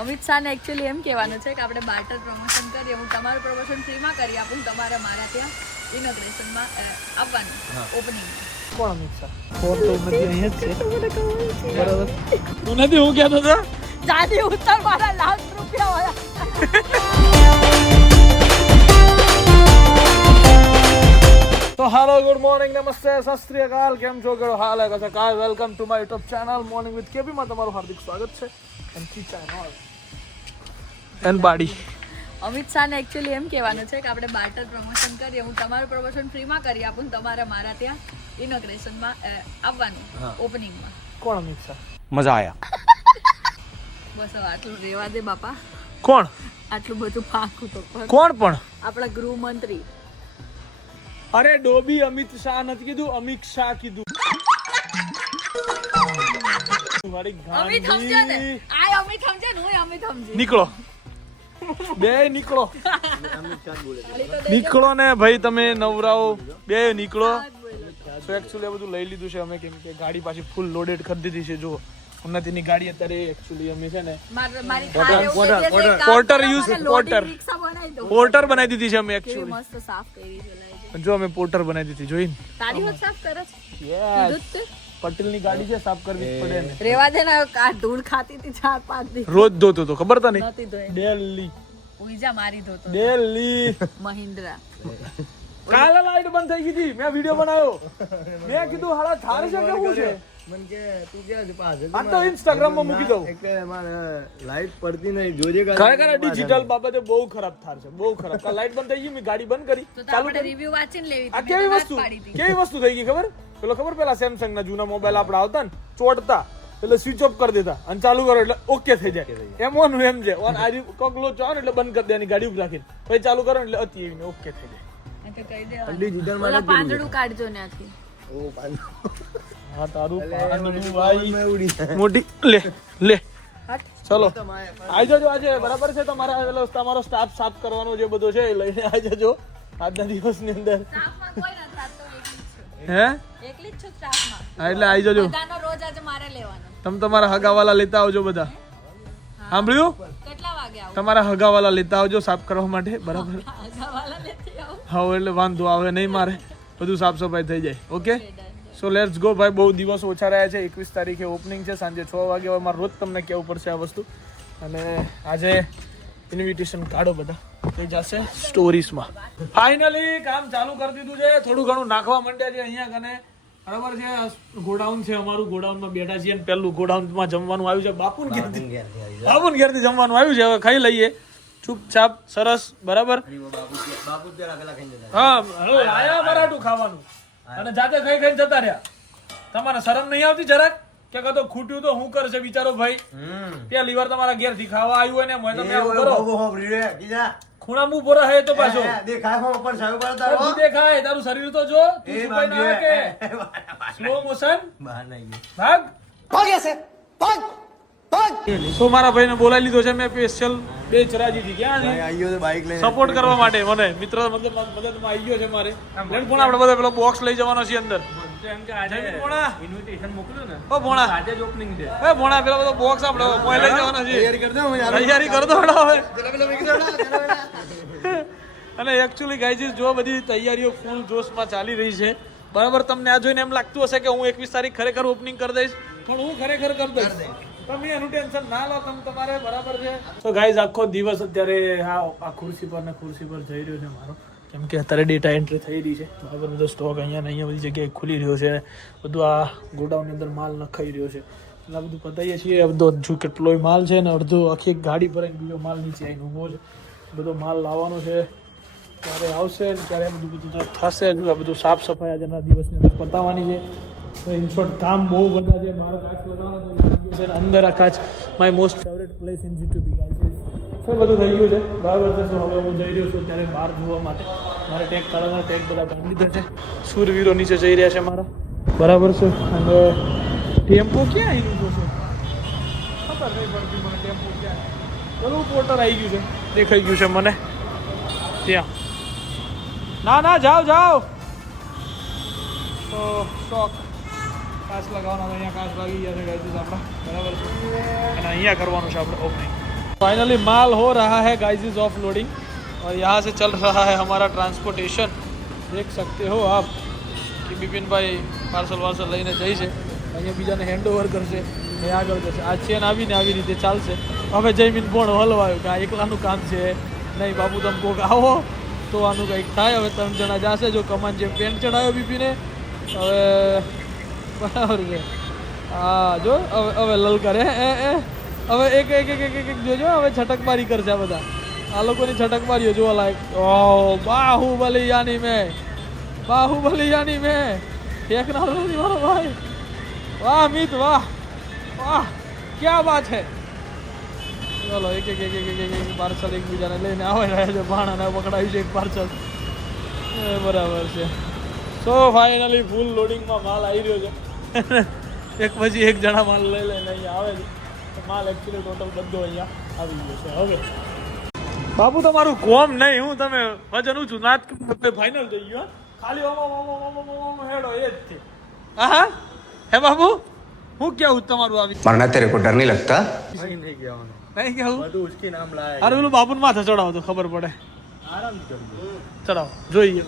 અમિત શાહને એકચ્યુઅલી એમ કહેવાનું છે કે આપણે બાર્ટર પ્રમોશન કરીએ હું તમારું પ્રમોશન ફ્રીમાં કરી આપું તમારે મારા ત્યાં ઇનોગ્રેશનમાં આપવાનું ઓપનિંગ કોણ અમિત શાહ? ફોન તો નથી અહીંયા જ છે. બરાબર? તું નથી હું કહેતો હતો? જાની ઉત્તર મારા લાખ રૂપિયા વાળા. તો હાલો ગુડ મોર્નિંગ નમસ્તે સત શ્રી કેમ છો? હાલ હે? કાલ? Welcome to my YouTube channel morning with કેબીમાં તમારું હાર્દિક સ્વાગત છે. એન્ડ બાડી અમિત શાહને એકચ્યુઅલી એમ કહેવાનું છે કે આપણે બાર્ટર પ્રમોશન કરીએ હું તમારું પ્રમોશન ફ્રીમાં કરી આપું તમારે મારા ત્યાં ઇનોગ્રેશનમાં આવવાનું ઓપનિંગમાં કોણ અમિત શાહ? મજા આયા. બસ હવે આટલું રેવા દે બાપા. કોણ? આટલું બધું ફાંકું તો કોણ પણ? આપણા ગૃહમંત્રી. અરે ડોબી અમિત શાહ નથી કીધું અમિત શાહ કીધું. અમિત સમજો ને? આ અમિત સમજો ને હું અમિત સમજી. નીકળો. બે નીકળો. નીકળો ને ભાઈ તમે નવરાઓ. બે નીકળો. તો એકચ્યુઅલી બધું લઈ લીધું છે અમે કેમ કે ગાડી પાછી ફૂલ લોડેડ કરી દીધી છે જો હમણાં તેની ગાડી અત્યારે એકચ્યુઅલી અમે છે ને પોર્ટર loading પોર્ટર. પોર્ટર બનાવી દીધી છે અમે એકચ્યુઅલી મસ્ત સાફ કરી છે જો અમે પોર્ટર બનાવી દીધી જોઈને તારી સાફ કરે છે. પટેલની ગાડી છે સાફ કરવી જ પડે ને રેવા દે ને આ ધૂળ ખાતી હતી ચાર પાંચ દી રોજ ધોતો તો ખબર તને? નતી ધોઈ. ડેલી. ઉઈજા મારી ધોતો ડેલી. મહિન્દ્રા. કાલે લાઈટ બંધ થઈ ગઈ હતી મેં વિડિયો બનાવ્યો. મેં કીધું હાલા થાર છે કે શું છે? મન કે તું ક્યાં પાછળ આ તો ઇન્સ્ટાગ્રામમાં મૂકી દઉં. એટલે મારે લાઈટ પડતી નહીં. જોજે ખરેખર ડિજિટલ બાબતે બહુ ખરાબ થાર છે બહુ ખરાબ. કાલ લાઈટ બંધ થઈ ગઈ મેં ગાડી બંધ કરી. ચાલુ રિવ્યુ વાંચીને લેવી આ હતી. કેવી તો ના વસ્તુ કેવી વસ્તુ થઈ ગઈ ખબર? પેલો ખબર પેલા સેમસંગ ના જૂના મોબાઈલ આપડા આવતા ને ચોટતા એટલે સ્વિચ ઓફ કરી દેતા અને ચાલુ કરો એટલે ઓકે થઈ જાય. એમ ઓન એમ છે. ઓન આજે કોક લો ચાવ એટલે બંધ કરી દેવાની ગાડી ઉપર રાખીને. પછી ચાલુ કરો એટલે અતિ એવીને ઓકે થઈ જાય. ઓલા પાંદડું કાઢજો ઓ હા તારું પાંદડું ભાઈ. મોટી લે લે. ચલો. આવી જજો આજે બરાબર છે? તમારા તમારો સ્ટાફ સાફ કરવાનો જે બધો છે એ લઈને આવી જજો. આજના દિવસની અંદર. હે? એકલી જ છું સ્ટાફમાં. હા એટલે આવી જજો. બધાનો રોજ આજે મારે લેવાનો. તમે તમારા હગાવાલા લેતા આવજો બધા. સાંભળ્યું? કેટલા વાગે આવો? તમારા હગાવાલા લેતા આવજો સાફ કરવા માટે બરાબર? સવાલા લેતી આવો. હા એટલે વાંધો આવે નહીં મારે. બધું સાફ સફાઈ થઈ જાય. ઓકે? સો લેટ્સ ગો ભાઈ. બહુ દિવસ ઓછા રહ્યા છે. એકવીસ તારીખે ઓપનિંગ છે. સાંજે છ વાગે હવે મારે રોજ તમને કહેવું પડશે આ વસ્તુ. અને આજે ઇન્વિટેશન કાઢો બધા. થઈ જશે સ્ટોરીઝમાં ફાઇનલી કામ ચાલુ કરી દીધું છે. થોડું ઘણું નાખવા માંડ્યા છે અહીંયા કને. બરાબર છે? ગોડાઉન છે અમારું. ગોડાઉનમાં બેઠા છીએ અને પહેલું ગોડાઉનમાં જમવાનું આવ્યું છે. બાપુન ઘેરથી. બાપુન ઘેરથી જમવાનું આવ્યું છે. હવે ખાઈ લઈએ. ચૂપચાપ સરસ. બરાબર? હા હવે આયા મરાઠું ખાવાનું. અને જાતે ખાઈ ખાઈને જતા રહ્યા. તમારે શરમ નહીં આવતી જરાક? કે કદો ખૂટ્યું તો હું કરશે બિચારો ભાઈ? ત્યાં લીવર તમારા ઘેરથી ખાવા આવ્યું હોય ને મને તમે આવું કરો. ભોગો ખૂણા મું પોરા હે તો પાછો. દેખાય હો ઉપર સાહેબ પર તારો. દેખાય તારું શરીર તો જો તું એ ના કે સ્લો મોશન બહાર નહીં ગયો. ભાગ. સો મારા ભાઈને બોલાવી લીધો છે મેં સ્પેશિયલ બે ચરાજી થી. ક્યાં છે? આયો છે બાઈક લઈને. સપોર્ટ કરવા માટે. મને મિત્ર મતલબ મદદમાં આવી ગયો છે મારે. લેણ પણ આપણે બધા પેલો બોક્સ લઈ જવાનો છે અંદર. અને એકચ્યુઅલી ગાઈઝ જો બધી તૈયારીઓ ફૂલ જોશમાં ચાલી રહી છે. બરાબર તમને આ જોઈને એમ લાગતું હશે કે હું એકવીસ તારીખ ખરેખર ઓપનિંગ કરી દઈશ પણ હું ખરેખર કરી દઈશ. તમે એનું ટેન્શન ના લો તમે તમારે બરાબર છે. તો ગાઈઝ આખો દિવસ અત્યારે આ આ ખુરશી પર ને ખુરશી પર જઈ રહ્યો છે મારો. કેમ કે અત્યારે ડેટા એન્ટ્રી થઈ રહી છે. બરાબર? બધો સ્ટોક અહીંયા ને અહીંયા બધી જગ્યાએ ખુલી રહ્યો છે. બધું આ ગોડાઉનની અંદર માલ નખાઈ રહ્યો છે. એટલે આ બધું પતાવીએ છીએ. અડધો હજુ કેટલોય માલ છે ને અડધો આખી એક ગાડી ભરાઈને બીજો માલ નીચે આવીને ઊભો છે. બધો માલ લાવવાનો છે. ક્યારે આવશે ક્યારે બધું બધું થશે આ બધું સાફ સફાઈ આજના દિવસની અંદર પતાવવાની છે. તો ઇન કામ બહુ બધા છે. મારો કાચ છે. અંદર આ કાચ my most favourite place in GTB છે બધું થઈ ગયું છે. બરાબર છે હવે હું જઈ રહ્યો છું ત્યારે બહાર જોવા માટે. મારે ટેગ કાઢવાના ટેગ બધા કાઢી લીધા છે. સૂરવીરો નીચે જઈ રહ્યા છે મારા. બરાબર છે. અને ટેમ્પો ક્યાં આવી ગયો છે ખબર નહીં પડતી મને ટેમ્પો ક્યાં ચલો પોર્ટર આવી ગયું છે. દેખાઈ ગયું છે મને. ત્યાં. ના ના, જાઓ જાઓ. તો શોખ કાચ લગાવવાનો અહીંયા કાચ લાગી ગયા છે ગાઈઝ આપણા. બરાબર છે. અને અહીંયા કરવાનું છે આપણે ઓપનિંગ फाइनली माल हो रहा है गाइस इज ऑफ लोडिंग और यहाँ से चल रहा है हमारा ट्रांसपोर्टेशन देख सकते हो आप કે બિપિનભાઈ પાર્સલ વાર્સલ લઈને જાય છે અહીંયા બીજાને હેન્ડ ઓવર કરશે ને આગળ જશે આ ચેન આવીને આવી રીતે ચાલશે હવે જયમીન પણ હલવાયું કે આ એકલાનું કામ છે નહીં બાબુ તમે કોક આવો તો આનું કંઈક થાય હવે ત્રણ જણા જશે જો કમાન જે પેન્ટ ચડાવ્યો બીપીને હવે બરાબર છે હા જો હવે હવે લલકારે એ એ હવે એક એક એક એક એક જોજો, હવે છટકબારી કરશે આ બધા. આ લોકોની છટકબારીઓ જોવા લાયક. ઓ બાહુબલી યાની મેં. બાહુબલી યાની મેં ફેંકનારો નથી મારો ભાઈ. વાહ, મિત, વાહ. વાહ, ક્યાં વાત હે ચલો, એક એક એક એક એક એક પાર્સલ એકબીજાને લઈને આવે રહ્યા છે ભાણાને પકડાવી છે એક પાર્સલ. બરાબર છે. સો ફાઇનલી ફૂલ લોડિંગમાં માલ આવી રહ્યો છે. એક પછી એક જણા માલ લઈ લઈને અહીંયા આવે છે. માલ એકચ્યુઅલી ટોટલ બધો અહીંયા આવી ગયો છે. હવે. બાપુ તમારું કોમ નહીં હું તમે વજન ઊંચું નાત ફાઇનલ થઈ ગયો ખાલી ઓમો ઓમો ઓમો ઓમો હેડો એ જ છે. હા હે બાપુ? હું કેવું તમારું આવી પણ તેરે કો ડર નહીં લગતા? નહીં કેવું નહીં કેવું બધું ઉસકી નામ લાય. અરે ઓલું બાપુન માથે ચડાવો તો ખબર પડે. આરામ કરજો ચડાવો જોઈએ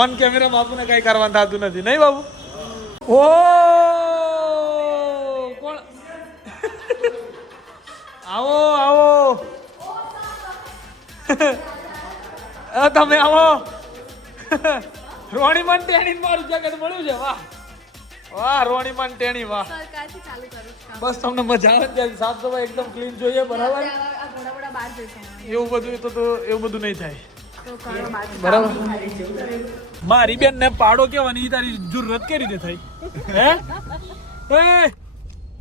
ઓન કેમેરા બાપુને કઈ કરવાનું થતું નથી. નહીં બાપુ? ઓ આવો આવો. તમે આવો. રોણી મન ટેણી મારું જગત મળ્યું છે વાહ. વાહ રોણી મન ટેણી વાહ. બસ તમને મજા આવે ત્યાં સાફ સફાઈ એકદમ ક્લીન જોઈએ બરાબર? એવું બધું તો તો એવું બધું નહીં થાય. બરાબર? મારી બેન ને પાડો કેવાની તારી જરૂરત કેવી રીતે થઈ? હે?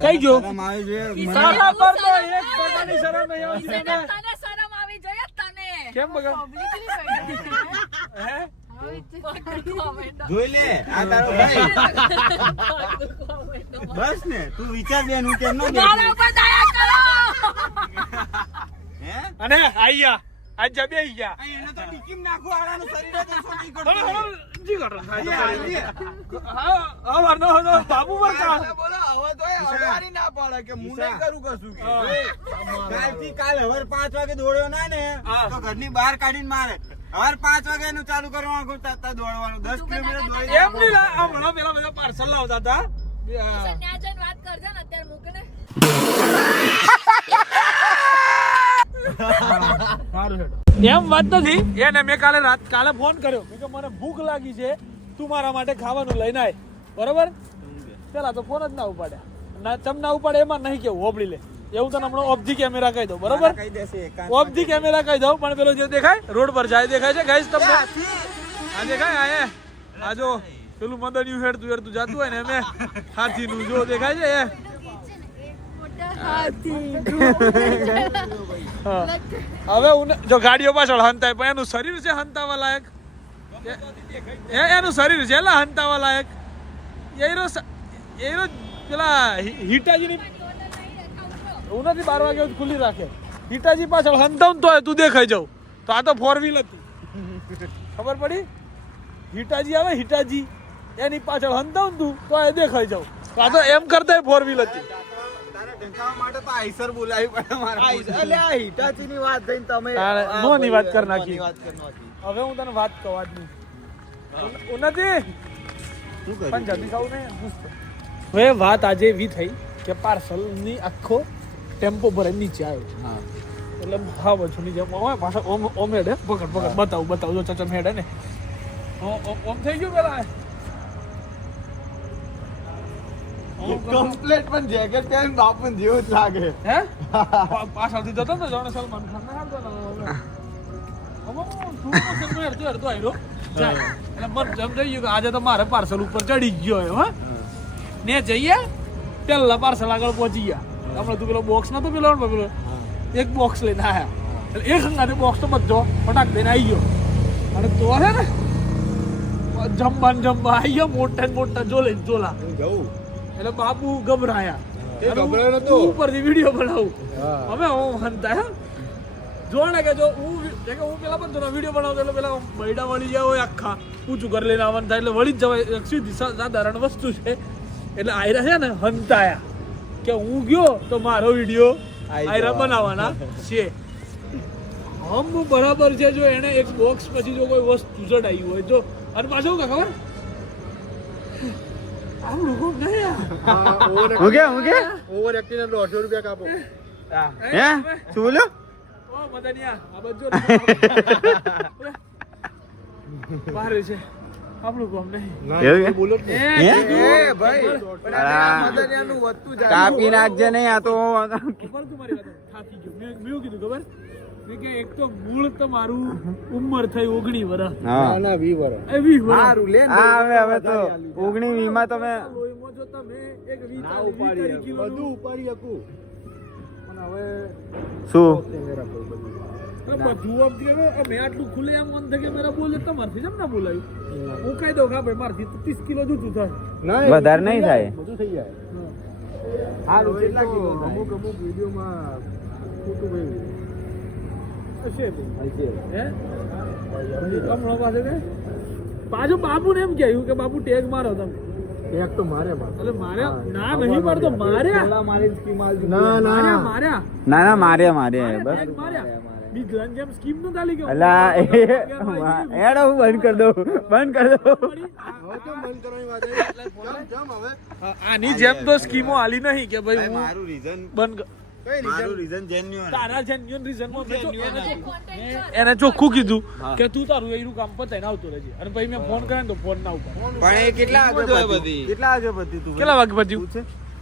કઈ જો શરમ આવી જોઈએ સાલા પર તો એક ટકાની શરમ નહીં આવતી. તને તને. તને શરમ આવી જોઈએ તને. કેમ બગા જોઈ લે આ તારો ભાઈ. બસ ને તું વિચાર બેન હું કેમ નો બેઠું? અને આયા આજ જબે ગયા. એને તો ટીકીમ નાખો આરાનો શરીર તો ઓછું કરતો કરતું. જી કરતો. હા હા વરનો હતો બાબુ પર બોલો, હવે તો એ ના પાડે કે હું નહીં કરું કશું કે. કાલથી કાલ હવાર પાંચ વાગે દોડ્યો ના ને. તો ઘરની બહાર કાઢીને મારે. હવાર પાંચ વાગે એનું ચાલુ કરવાનું આખું તા- તા દોડવાનું. દસ કિલોમીટર દોડી એમ નહીં હમણાં પેલા બધા પાર્સલ લાવતા હતા. ત્યાં જઈને વાત કરજે ને અત્યારે મૂકે ને એમ વાત નથી. એને મેં કાલે રાત કાલે ફોન કર્યો. મેં કે મને ભૂખ લાગી છે. તું મારા માટે ખાવાનું લઈને આય. બરોબર? પેલા તો ફોન જ ના ઉપાડ્યા ના તમ ના ઉપાડે એમાં નહીં કેવું. હોબળી લે. એવું તને હમણાં ધી કેમેરા કહી દઉં. બરોબર? ઓબ્જી કેમેરા કહી દઉં પણ પેલો જે દેખાય રોડ પર જાય દેખાય છે. ગાઈસ તમને આ દેખાય આ આ જો પેલું મદનિયું હેડતું હેડતું જાતું હોય ને હાથી હાથીનું જો દેખાય છે એ. હવે જો ગાડીઓ પાછળ હંતાય, પણ એનું શરીર છે હંતાવા લાયક એનું શરીર છે એટલે હંતાવા લાયક એરો એરો પેલા હિટાજીની હું નથી બાર વાગે ખુલ્લી રાખે. હિટાજી પાછળ હંતાવ તો તું દેખાઈ જાવ તો આ તો ફોર વ્હીલ હતી. ખબર પડી? હિટાજી આવે, હિટાજી. એની પાછળ હંતાવ તું, તો એ દેખાઈ જાવ આ તો એમ કરતા ફોર વ્હીલ હતી. નોની વાત કરી નાખી. હવે હું તને વાત કહું આજની ઉન્નતિ શું કર્યું? પંજાબી ખાવું નહીં પૂછતો હવે વાત આજે એવી થઈ કે પાર્સલની આખો ટેમ્પો ભરે નીચે આવ્યો હા. એટલે હા બચું નીચે ઓમે પાછા ઓમ ઓમ હેડે. પકડ પકડ. બતાવું બતાવું. જો ચચમ હેડે ને. ઓમ થઈ ગયું પેલા? કમ્પ્લેટ પણ જેકેટ પહેરીને બાપુને જેવું જ લાગે. હે? પાછળથી જતો ને જાણે સલમાન ખાન ને હાલતો આવ્યો. થઈ ગયું આજે તો મારે પાર્સલ ઉપર ચડી ગયો હે. ને જઈએ પેલા પાર્સલ આગળ પહોંચી ગયા. આપણે તું પેલો બોક્સ નતો પેલો પેલો એક બોક્સ લઈને આયા. એટલે એક સંગાતે બોક્સ તો બધો ફટાક દઈને આવી ગયો. અને તો છે ને જમવા ને જમવા આવી ગયો મોટા મોટા જોલે જોલા. જવું એટલે બાપુ ગભરાયા. ઉપરથી વીડિયો બનાવું. હવે હું હંતા હે. જો કે જો હું કે હું પેલા પણ જો વીડિયો બનાવતો એટલે પેલા બૈડા વળી જાય હોય આખા. ઊંચું ઘર લઈને આવવાનું થાય એટલે વળી જ જવાય. એક સીધી સાધારણ વસ્તુ છે. એટલે આયરા છે ને હંતાયા. કે હું ગયો તો મારો વીડિયો આયરા. બનાવવાના છે. હમ બરાબર છે જો એને એક બોક્સ પછી જો કોઈ વસ્તુ ચડાવી હોય તો. અને પાછું ખબર? આપણું કોક હું કે હું કે ઓવર એક્ટિંગ દોઢસો રૂપિયા કાપો. હે. શું બોલ્યો? ઓ મદનિયા આ બાજુ બહાર છે. આપણું કોમ નહીં. એવું કે? બોલો એ હે? કીધું. ભાઈ અલા. મદનિયાનું વધતું જાય. કાપી નાખજે નહીં આ તો મેં મેં મેં કે એક તો મૂળ તમારું ઉંમર થઈ ઓગણી વર્ષ ના વી વરસ. એ વીસ વર્ષ સારું લે ને. હવે હવે તો ઓગણી વીમાં તમે જો તમે એક વીસ ના ઉપાડી બધું ઉપાડી શકું. પણ હવે શું? બધું. આમ કે અમે આટલું ખુલ્લે આમ મન થકે મેરા બોલે તમારથી જેમ ના બોલાયું? હું કહી દઉં કે ભાઈ મારથી તો 30 કિલો જુતું થાય. ના, વધારે બધું નહીં થઈ થાય. જાય. બધું થઈ જાય. સારું કેટલા કિલો અમુક અમુક વિડીયોમાં ખોટું ભાઈ હશે બાપુ પાછું બાપુને એમ કહ્યું કે બાપુ ટેગ મારો તમે. એક તો મારે મારે. એટલે મારે ના નહીં મારતો માર્યા ના માર્યા ના. માર્યા ના ના માર્યા માર્યા બસ. નું બંધ કરી દઉં બંધ કરી દઉં. તો મન કરવાની વાત આવી. એટલે જમ, જમ હવે. આની જેમ તો સ્કીમો આલી નહીં કે ભાઈ મારું રીઝન બંધ મારું રીઝન જેન્યુઅન તારા જેન્યુઅન રીઝનમાં મેં એને ચોખ્ખું કીધું કે તું તારું એનું કામ પતાઈને આવતો રહેજે. અને પછી મેં ફોન કર્યો ને તો ફોન ના ઉપર પણ એ કેટલા વાગે પતી કેટલા વાગે પતી તું? કેટલા વાગે પત્યું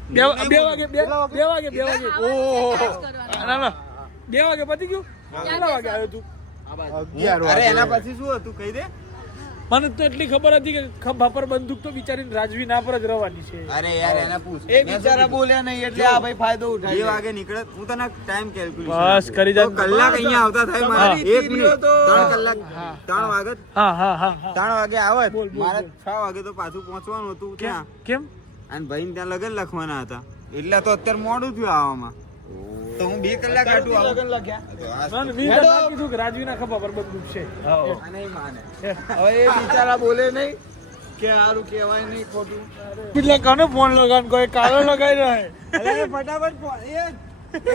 બે બે વાગે બે બે વાગે બે વાગે ઓહો. ના ના. બે વાગે પતી ગયું? કેટલા વાગે આવ્યો તું? અગિયાર અરે એના પછી શું હતું? કહી દે. મને તો એટલી ખબર હતી કે ખભા પર બંદૂક તો બિચારીને રાજવી ના પર જ રવાની છે. અરે યાર એને પૂછ. એ બિચારા બોલ્યા નહીં એટલે આ ભાઈ ફાયદો ઉઠાય બે વાગે નીકળે. હું તને ટાઈમ કેલ્ક્યુલેશન બસ કરી જા. કલાક અહીંયા આવતા થાય મારી. હા. એક મિનિટ. ત્રણ કલાક. ત્રણ વાગે હા હા હા હા. ત્રણ વાગે આવત બોલ, બોલ, મારે બોલ. છ વાગે તો પાછું પહોંચવાનું હતું કેમ? ત્યાં. કેમ? અને ભાઈ ત્યાં લગન લખવાના હતા. એટલે તો અત્યારે મોડું થયું આવવામાં તો હું બે કલાક આટું આવું. ના, ના, મેં તો ના કીધું કે રાજવીના ખભા પર બંદૂક છે. અને માને. હવે એ બિચારા બોલે નહીં કે સારું કહેવાય નહીં ખોટું. એટલે કને ફોન લગાવ કોઈ કાળો લગાઈ રહે એ ફટાફટ એ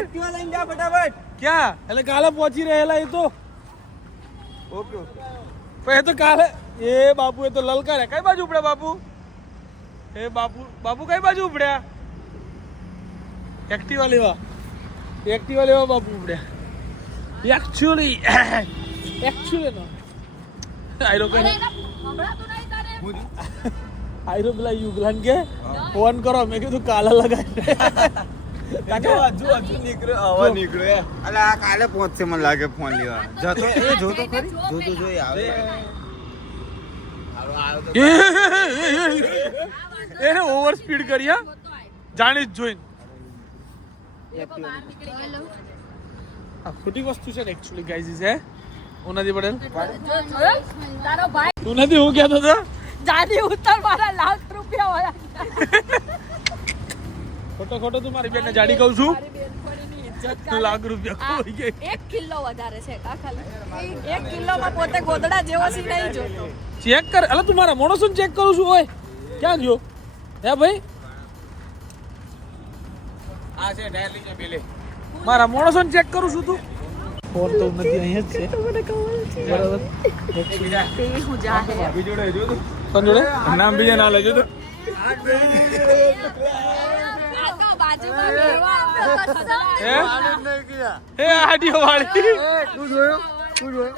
એક્ટિવા લઈને જા ફટાફટ. ક્યાં? એટલે કાલે પહોંચી રહેલા એ તો. Okay okay. એ તો કાલે એ બાપુ એ તો લલકારે કઈ બાજુ ઉપડ્યા બાપુ? એ બાપુ બાપુ કઈ બાજુ ઉપડ્યા? એક્ટિવા લેવા. એક્ટિવા લેવા બાપુ ઉપડ્યા એકચ્યુઅલી એકચ્યુઅલી નો આયરો કે આયરો પેલા યુગલાન કે ફોન કરો મેં કીધું કાલે લગાય હજુ હજુ નીકળ્યો હવે નીકળ્યો અલે આ કાલે પહોંચશે મને લાગે ફોન લેવા જતો એ જોતો ખરી જોતો જોઈ આવે એ ઓવર સ્પીડ કર્યા જાણી જ જોઈને આ ખોટી વસ્તુ છે ને એકચ્યુઅલી ગાઈઝ છે હું? નથી પડેલ? તારો ભાઈ તું નથી હું કહેતો તો જાની ઉતર મારા લાખ રૂપિયા વાળા ખોટો ખોટો તું મારી બેનને જાડી કહું છું. લાખ રૂપિયા ખોઈ ગઈ. એક કિલો વધારે છે કા ખાલી? એક કિલોમાં પોતે ગોદડા જેવો સી નહીં જોતો. ચેક કર. અલા તું મારા મોણસો ચેક કરું છું ઓય. ક્યાં ગયો? હે ભાઈ? મારા મોણસો ચેક કરું છું તું. ફોન તો નથી અહીંયા જ છે. બરાબર. તે હું જાહે. કોણ જોડે? નામ બીજા ના લેજો તો આ તો બાજુમાં બેહવા આવે હે? હે આડિયો વાળી તું જોયો? તું જોયો?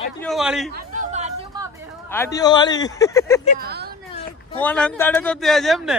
આડિયો વાળી તો બાજુમાં બેહવા આડિયો વાળી ફોન અંતાડે તો તે જ એમ ને?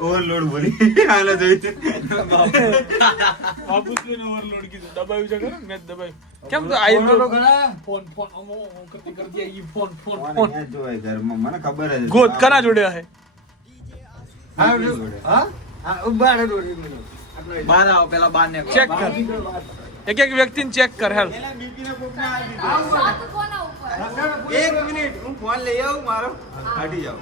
ઓવરલોડ ભરી આને જોઈ બાપુસ ને ઓવરલોડ કીધું. દબાવ્યું છે ખરું મેં દબાવ્યું કેમ તો આઈ નો ઘણા. Phone phone phone phone phone. જોય ઘરમાં? મને ખબર છે ગોત કના જોડે હે? હા હા હા? બાર જોડે પેલા બાર ચેક કર. એક એક વ્યક્તિને ચેક કર એક મિનિટ હું મારો. હાટી જાઉં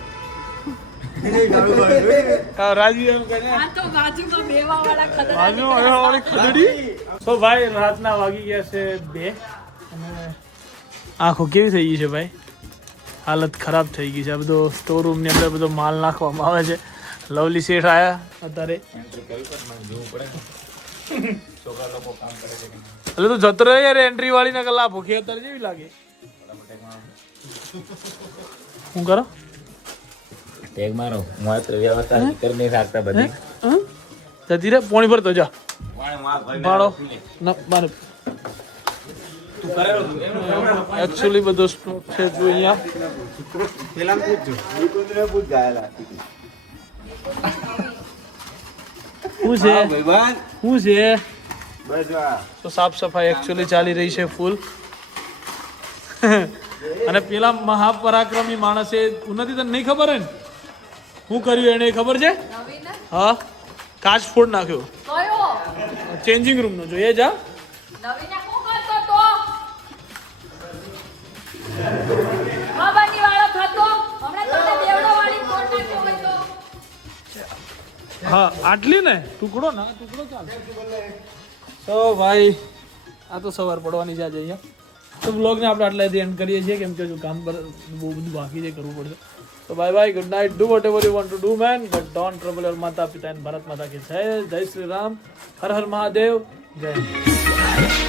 તો ભાઈ રાતના વાગી ગયા છે બે. અને આંખો કેવી થઈ ગઈ છે ભાઈ? હાલત ખરાબ થઈ ગઈ છે. આ બધો સ્ટોર રૂમની અંદર બધો માલ નાખવામાં આવે છે. લવલી શેઠ આયા અત્યારે. એટલે તું જતો રહ્યો યાર એન્ટ્રી વાળી ના કલા ભૂખી અત્યારે જેવી લાગે? શું કરો? ટેગ મારો. માત્ર વ્યવસ્થા કરી નહીં રાખતા બધી. હં? જતી રે પોણી ભરતો જા. ભાડો. મારે બારે એકચ્યુઅલી બધો સ્ટોક છે જો અહીંયા. પેલા પૂછ ગાયેલા શું છે? શું છે તો સાફ સફાઈ એકચ્યુઅલી ચાલી રહી છે ફૂલ અને પેલા મહાપરાક્રમી માણસે ઉન્નતિ તને નહીં ખબર હે ને? શું કર્યું એને ખબર છે? હા. કાચ ફોડ નાખ્યો. ચેન્જિંગ રૂમ નો. જોઈએ જા. હા આટલી ને? ટુકડો ના ટુકડો ચાલ તો ભાઈ આ તો સવાર પડવાની છે આજે અહીંયા. તો બ્લોગને આપણે આટલાથી એન્ડ કરીએ છીએ. કેમ કે હજુ કામ પર બહુ બધું બાકી છે કરવું પડશે. તો bye bye good night do whatever you want to do man but don't trouble your માતા પિતા એન્ડ ભારત માતા કે જય જય શ્રી રામ હર હર મહાદેવ જય.